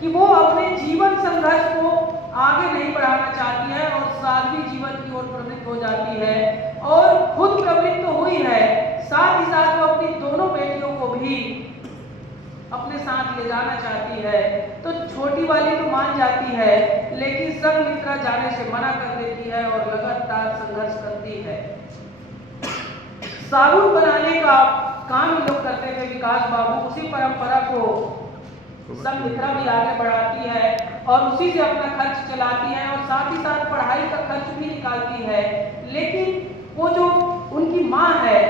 कि वो अपने जीवन संघर्ष को आगे नहीं बढ़ाना चाहती है और साध्वी जीवन की ओर प्रवृत्त हो जाती है और खुद प्रवृत्त तो हुई है, साथ ही साथ वो अपनी दोनों बेटियों को भी अपने साथ ले जाना चाहती है। तो छोटी वाली तो मान जाती है, लेकिन संघमित्रा जाने से मना कर देती है और लगातार संघर्ष करती है। साबुन बनाने का काम ये लोग करते थे विकास बाबू, उसी परंपरा को संघमित्रा भी आगे बढ़ाती है और उसी से अपना खर्च चलाती है और साथ ही साथ पढ़ाई का खर्च भी निकालती है। लेकिन वो जो उनकी माँ है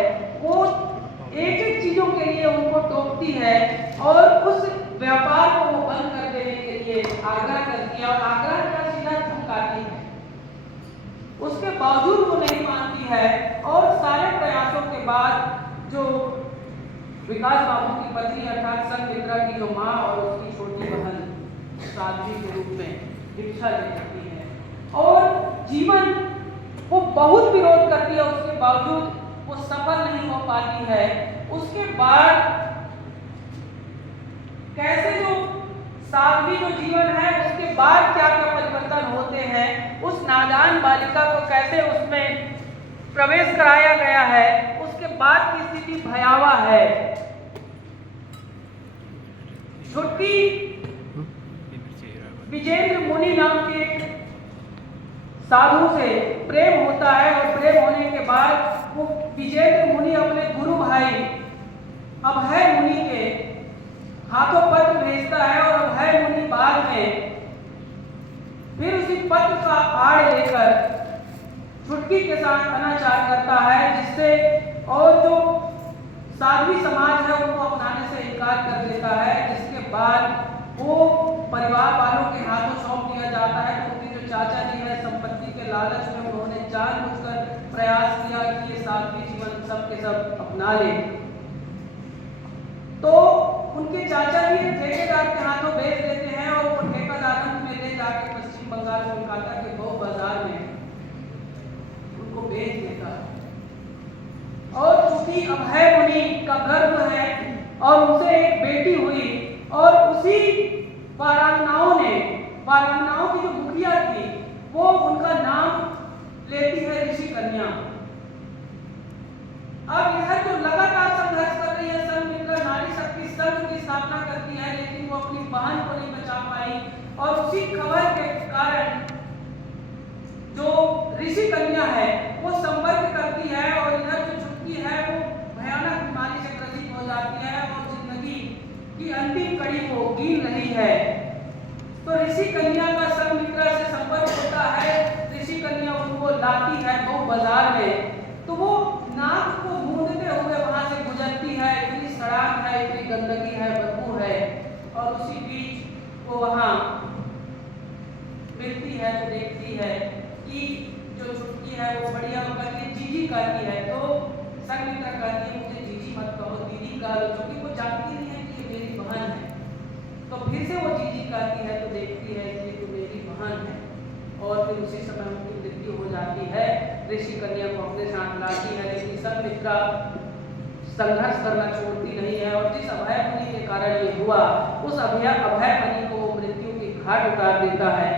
वो एक एक चीजों के लिए उनको टोकती है और उस व्यापार को वो बंद कर देने के लिए आग्रह करती है और आग्रह का सीधा धमकाती है। उसके बावजूद वो नहीं मानती है और सारे प्रयासों के बाद जो विकास बाबू की पत्नी अर्थात संघमित्रा की जो माँ और उसकी छोटी बहन साध्वी के रूप में दीक्षा ले जाती है और जीवन वो बहुत विरोध करती है, उसके बावजूद वो सफल नहीं हो पाती है। उसके बाद कैसे जो साध्वी जो जीवन है उसके बाद क्या क्या परिवर्तन होते हैं, उस नादान बालिका को कैसे उसमें प्रवेश कराया गया है, उसके बाद की स्थिति भयावह है। छुट्टी विजेंद्र मुनि नाम के एक साधु से प्रेम होता है और प्रेम होने के बाद वो विजेंद्र मुनि अपने गुरु भाई अभय मुनि के हाथों पत्र भेजता है और अभय मुनि बाद में फिर उसी पत्र का आड़ लेकर छुटकी के साथ अनाचार करता है, जिससे और जो साध्वी समाज है उनको अपनाने से इनकार कर देता है, जिसके बाद वो परिवार वालों के हाथों सौंप दिया जाता है। तो उनके जो चाचा जी है संपत्ति के लालच में उन्होंने जानबूझकर प्रयास किया कि ये साध्वी जीवन सब के सब अपना ले। तो उनके चाचा जी ठेकेदार के हाथों भेज देते हैं और वो ठेकेदार में ले जाकर पश्चिम बंगाल कोलकाता के बहु बाजार में उनको बेच देता है। और चूंकि अभय मुनि का गर्भ है और उनसे एक बेटी हुई और उसी वारांगनाओं की जो मुखिया थी वो उनका नाम लेती है ऋषि कन्या। अब इधर जो लगातार संघर्ष कर रही है संघमित्रा, नारी शक्ति संघ की स्थापना करती है, लेकिन वो अपनी बहन को नहीं बचा पाई और उसी खबर के कारण जो ऋषि कन्या है वो संपर्क करती है और इधर जो छुटकी है वो भयानक बीमारी से ग्रसित हो जाती है और जिंदगी की अंतिम कड़ी को गिन रही है। तो ऋषि कन्या का संघमित्रा से संपर्क होता है, ऋषि कन्या उनको लाती है बहु बाजार में, तो वो नाक को मूंदते हुए वहां से गुजरती है। इतनी सड़ाक है, इतनी गंदगी है, बदबू है और उसी बीच वो वहां मिलती है तो देखती है कि जो छुटकी है वो बढ़िया करके जीजी कहती है। तो संघमित्रा कहती है मुझे जीजी मत कहो, दीदी कह लो, क्योंकि वो जानती नहीं है कि ये मेरी बहन है। तो फिर से वो जीजी कहती है तो देखती है कि तो मेरी बहन है और फिर उसी समय उनकी मृत्यु हो जाती है। ऋषि कन्या को अपने साथ लाती है, लेकिन संघमित्रा संघर्ष करना छोड़ती नहीं है और जिस अभय मुनि के कारण ये हुआ उस अभय मुनि को मृत्यु की घाट उतार देती है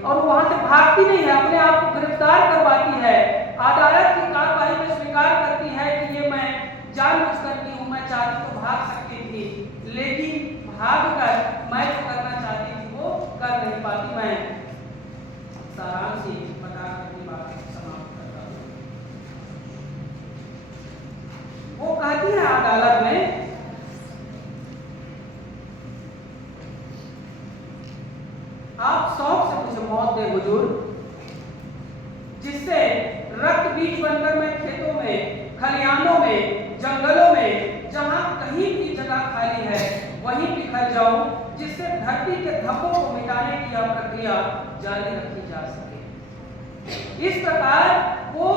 और वहां से भागती नहीं है, अपने आप को गिरफ्तार करवाती है। अदालत की कार्यवाही में स्वीकार करती है कि ये मैं जानबूझकर की हूं, मैं चाहती तो भाग सकती थी, लेकिन भागकर मैं जो करना चाहती थी वो कर नहीं पाती। मैं सारांश ही बताकर अपनी बात समाप्त करता हूं। वो कहती है अदालत में, आप शौक से मुझे मौत दे हुजूर, जिससे रक्त बीज बनकर मैं खेतों में, खलिहानों में, जंगलों में, जहां कहीं भी जगह खाली है वहीं बिखर जाऊं, जिससे धरती के धब्बों को मिटाने की यह प्रक्रिया जारी रखी जा सके। इस प्रकार वो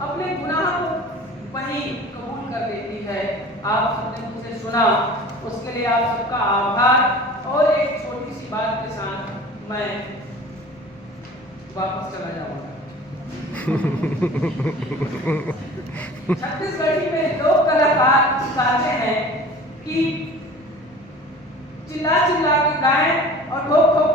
अपने गुनाह को वही कबूल कर लेती है। आप सबने मुझसे सुना, उसके लिए आप सबका आभार। और एक छोटी सी बात के साथ मैं वापस चला जाऊंगा। छत्तीसगढ़ी में लोक कलाकार कहते हैं कि चिल्ला चिल्ला के गाएं और ठोक ठोक